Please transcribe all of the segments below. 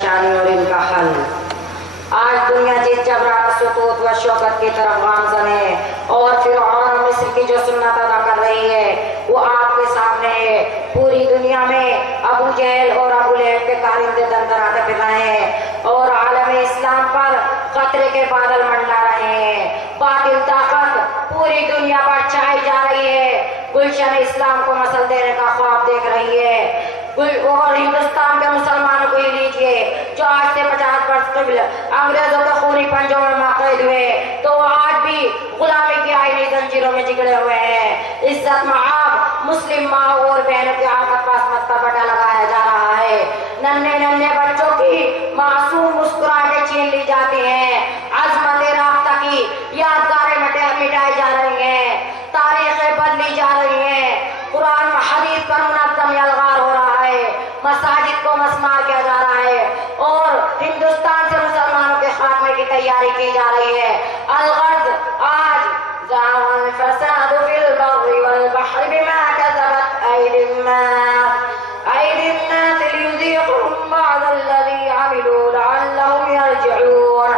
और इनका हल। आज दुनिया जिस जबरान सुतूत व शौकत की तरफ गामजन है और फिरऔन मिस्र की जो सुन्नत अदा कर रही है वो आपके सामने है। पूरी दुनिया में अबू जहल और अबू लहब के कारिंदे दंदनाते फिर रहे हैं और आलम इस्लाम पर खतरे के बादल मंडरा रहे हैं। बातिल ताकत पूरी दुनिया पर छाई जा रही है, गुलशन इस्लाम को मसल देने का ख्वाब देख रही है। और हिंदुस्तान के मुसलमानों को ही लीजिए जो आज से 50 वर्ष कबल अंग्रेजों के खूनी पंजों में माकूद हुए, तो वो आज भी गुलामी की आईनी जंजीरों में जिगड़े हुए हैं। इज्जत मआब मुस्लिम माँ और बहनों की आंख पास मत का बटा लगाया जा रहा है। नन्हे नन्हे बच्चों की मासूम मुस्कुराहटें छीन ली जाती हैं। अजमत राब्ता की यादगारें मिटाई जा रही हैं, तारीखें बदली जा रही हैं, कुरान हदीस पर मुनज़्ज़म यलगार हो रहा है, मसाजिद को मस्मार किया जा रहा है और हिंदुस्तान से मुसलमानों के खात्मे की तैयारी की जा रही है। अलगर्ज आज ज़ाअल फसाद फिल बर्रि वल बहरि बिमा कज़बत ऐदिन नास लियुज़ीक़हुम बअज़ल्लज़ी अमिलू लअल्लहुम यरजिऊन।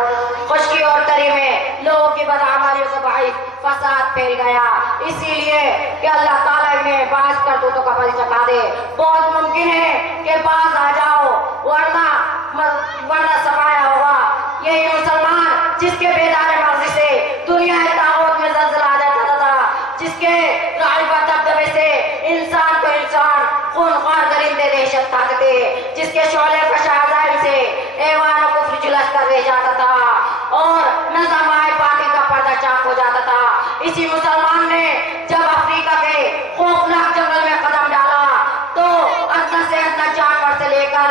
खुशकी और तरी में लोगों की बदअमलियों के बाइस फसाद फैल गया, इसीलिए कि अल्लाह ताला इन्हें बास कर दो तो कपल चका दे। बहुत मुमकिन है कि बाज आ जाओ, वरना सफाया होगा। यही मुसलमान जिसके बेदार मर्जी से दुनिया तागूत में ज़लज़ला आ जाता था, जिसके राज व दबदबे से इंसान को इंसान खूनख्वार दरिंदे दहशत खाते थे, जिसके शोले फशादाइम से ऐवानों को फ्रिजुलस कर दे जाता था और नज़म आए बातिल का पर्दा चाक हो जाता था। इसी मुसलमान ने जब अफ्रीका के खौफनाक जंगल में कदम डाला तो अदना से अदना जानवर से लेकर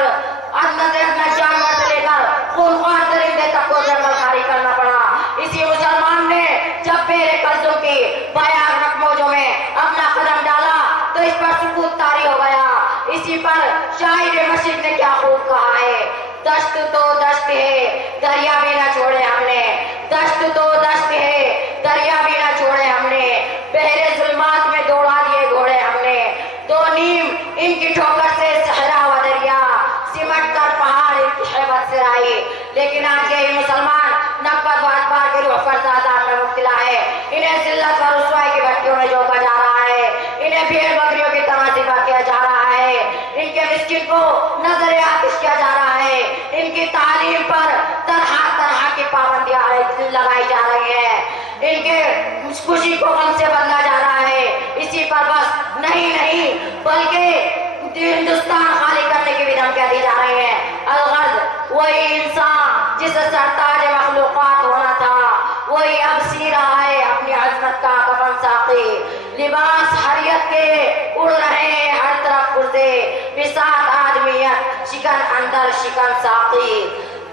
खूनख्वार दरिंदे तक को जंगल खाली करना पड़ा। इसी मुसलमान ने जब बेरे कल्सों की भयानक मौजों में अपना कदम डाला तो इस पर सुकूत तारी हो गया। इसी पर शायर मशीद ने क्या खूब कहा है, दश्त तो दश्त है दरिया भी न छोड़े हमने, दश्त तो दश्त है दरिया भी न छोड़े हमने, बहरे जुल्मात में दौड़ा दिए घोड़े हमने, दो नीम इनकी ठोकर से सहरा व दरिया, सिमट कर पहाड़ इनकी हैबत से आई। लेकिन आज ये मुसलमान नब्बत व अदबार के रूह पर ज़ादात में मुब्तला है। इन्हें जिल्लत व रुसवाई की भट्टियों में झोंका जा रहा है, इन्हें भेड़ बकरियों की तरह ज़िबा किया जा रहा है, इनके मिस्किन को नजर आतिश किया जा रहा है, इनकी तालीम पर तरह तरह की पाबंदियां लगाई जा रही है, इनके खुशी को गम से बदला जा रहा है। इसी पर बस नहीं बल्कि हिंदुस्तान खाली करने की भी धमकियां दी जा रही है। अलगर्ज वही इंसान जिसे सरताज मखलूकात होना था, वही अब सी रहा है अपनी अजमत का कफन साक़ी। लिबास हरियत के उड़ रहे हैं हर तरफ पुर्जे, बिसात आदमियत शिकन अंदर शिकन साक़ी।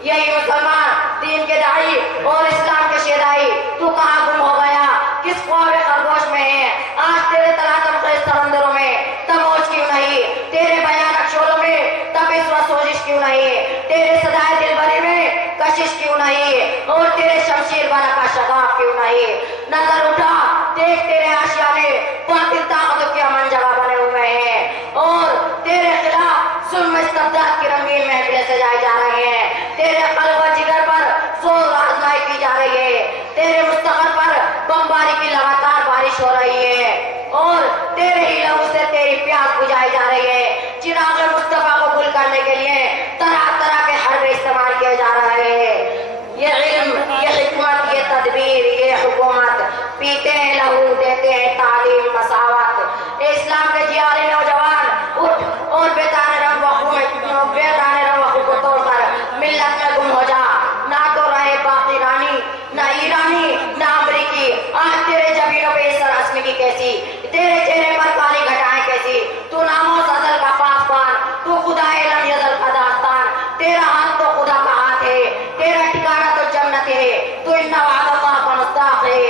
यही मुसलमान दीन के दाई और इस्लाम के शेदाई, तू कहाँ गुम हो गया, किस ख्वाब खरगोश में है? आज तेरे तलातम के समंदरों में तमोज क्यों नहीं, तेरे भयानक शोरों में तपिश व सोजिश क्यों नहीं, तेरे सदाए दिलबरी में कशिश क्यों नहीं और तेरे शमशीर बना का शगाफ क्यों नहीं? नजर उठा देख, तेरे आशियाने बातिल ताकतों के अमन जगह बने हुए हैं और तेरे खिलाफ जुल्म इस्तबदाद की रंगीन महफिलें सजाई जा रही हैं, तेरे कल्ब व जिगर पर जोर आजमाई की जा रही है, तेरे मुस्तक़र पर बमबारी की लगातार बारिश हो रही है और तेरे ही लहू से तेरी प्यास बुझाई जा रही है। चिराग मुस्तफा को गुल करने के लिए तरह तरह के हरबे इस्तेमाल किए जा रहे हैं। ये इल्म, ये हिकमत, ये तदबीर, ये हुकूमत, पीते हैं लहू देते हैं तालीम मसावत। इस्लाम के जियारे नौजवान उठ और बेदाने रंग को तोड़कर मिल्लत में गुम हो जा। ना तो रहे बाकी रानी, ना ईरानी, ना अमरीकी, आज तेरे जबीनों पे सर असमी की कैसी, तेरे चेहरे पर काली घटाएं कैसी, तू नामोस अजल का पासबान, तू खुदाए लम यज़ल का दास्तान, तेरा हाथ तो खुदा का हाथ है, तेरा ठिकाना तो जन्नत है, तू इन्ना वादल्लाह का मुस्ताक़ है।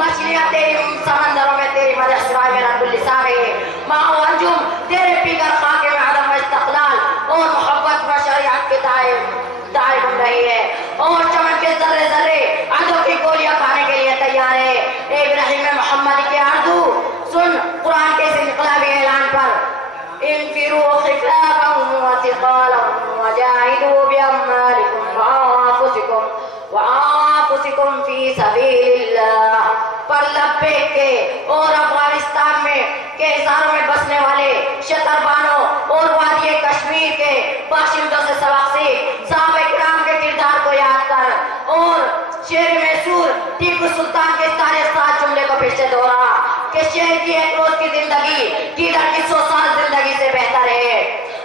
मछलियाँ तेरी समंदरों में तेरी मदद सिवाय मेरा कुल लिसान है। माँ अंजुम तेरे पीकर खाके में आदम इस्तक़लाल और मोहब्बत व शरीयत के दाए बन रही है और चमन के जर्रे जर्रे आंधों की गोलियां खाने के लिए तैयार है। इब्राहिम मोहम्मद के आरज़ू सुन कुरान के इस इनक़लाबी ऐलान पर, इन्फ़िरू ख़िफ़ाफ़न व थिक़ालन व जाहिदू बिअम फेंक के और अफगानिस्तान में के हिसारों में बसने वाले शतरबानों और वादी कश्मीर के बाशिंदों से सबक सीख, साहबे किराम के किरदार को याद कर और शेर मैसूर टीपू सुल्तान के सारे 7 जुमले को फिर से दोहरा कि शेर की एक रोज की जिंदगी गीदड़ की 100 साल जिंदगी से बेहतर है।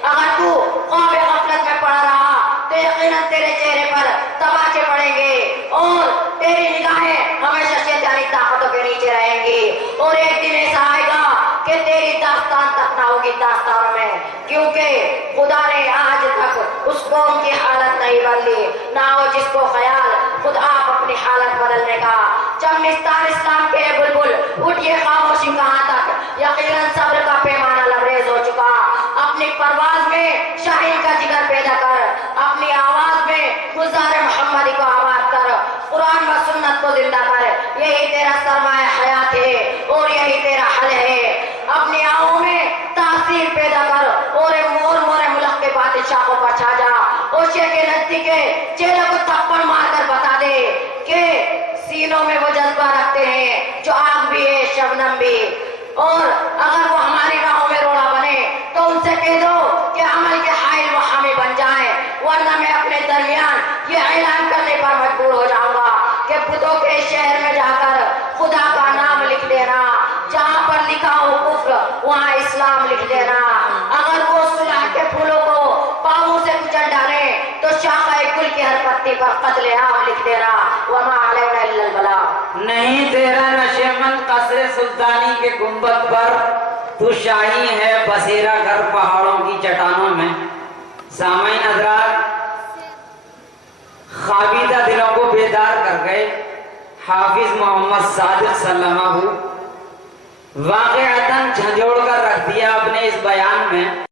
अगर तू ख्वाब गफलत में पड़ा रहा तो यकीनन तेरे चेहरे पर तमाचे पड़ेंगे और तेरी निगाहें हमेशा शैतानी ताकतों के नीचे रहेंगी और एक दिन ऐसा आएगा कि तेरी दास्तान तक ना होगी दास्तानों में, क्योंकि खुदा ने आज तक उस कौम की हालत नहीं बदली, ना हो जिसको ख्याल खुद आप अपनी हालत बदलने का। चमनिस्तान इस्लाम के बुलबुल उठिए खामोशी कहाँ तक, यकीनन सब्र का पैमाना लबरेज हो चुका। अपनी परवाज में शाहीन का जिगर पैदा कर, अपनी आवाज में गुलजार मोहम्मदी को आबाद कर, कुरान व सुन्नत को जिंदा कर, यही तेरा सरमाया हयात है और यही तेरा हल है। अपनी आंखों में तासीर पैदा कर और मोर मोरे मुल्क के बादशाह को बचा जा, ओशे के नजदीके चेहरे को थप्पड़ मारकर बता दे कि सीनों में वो जज्बा रखते हैं जो आग भी है शबनम भी, और अगर वो हमारी राहों में रोड़ा बने तो उनसे कह दो कि अमल के हाइल वो हामी बन जाए, वरना मैं अपने दरमियान ये ऐलान करने पर मजबूर हो जाऊंगा कि बुतों के शहर में जाकर खुदा का नाम लिख देना, जहाँ पर लिखा हो कुफ्र वहाँ इस्लाम लिख देना। अगर वो सुलह के फूलों को पाँवों से कुचल डाले तो शाखाए गुल की हर पत्ती पर कत्ले आम लिख देना। वमा अलैना इल्लल बलाग। नहीं तेरा नशेमंद कसरे सुल्तानी के गुंबद पर तू शाही है बसेरा घर पहाड़ों की चट्टानों में। सामाईन हज़रात, खाबीदा दिलों को बेदार कर गए हाफिज मोहम्मद सादिक सल्लल्लाहु वाक़अतन झंझोड़ कर रख दिया अपने इस बयान में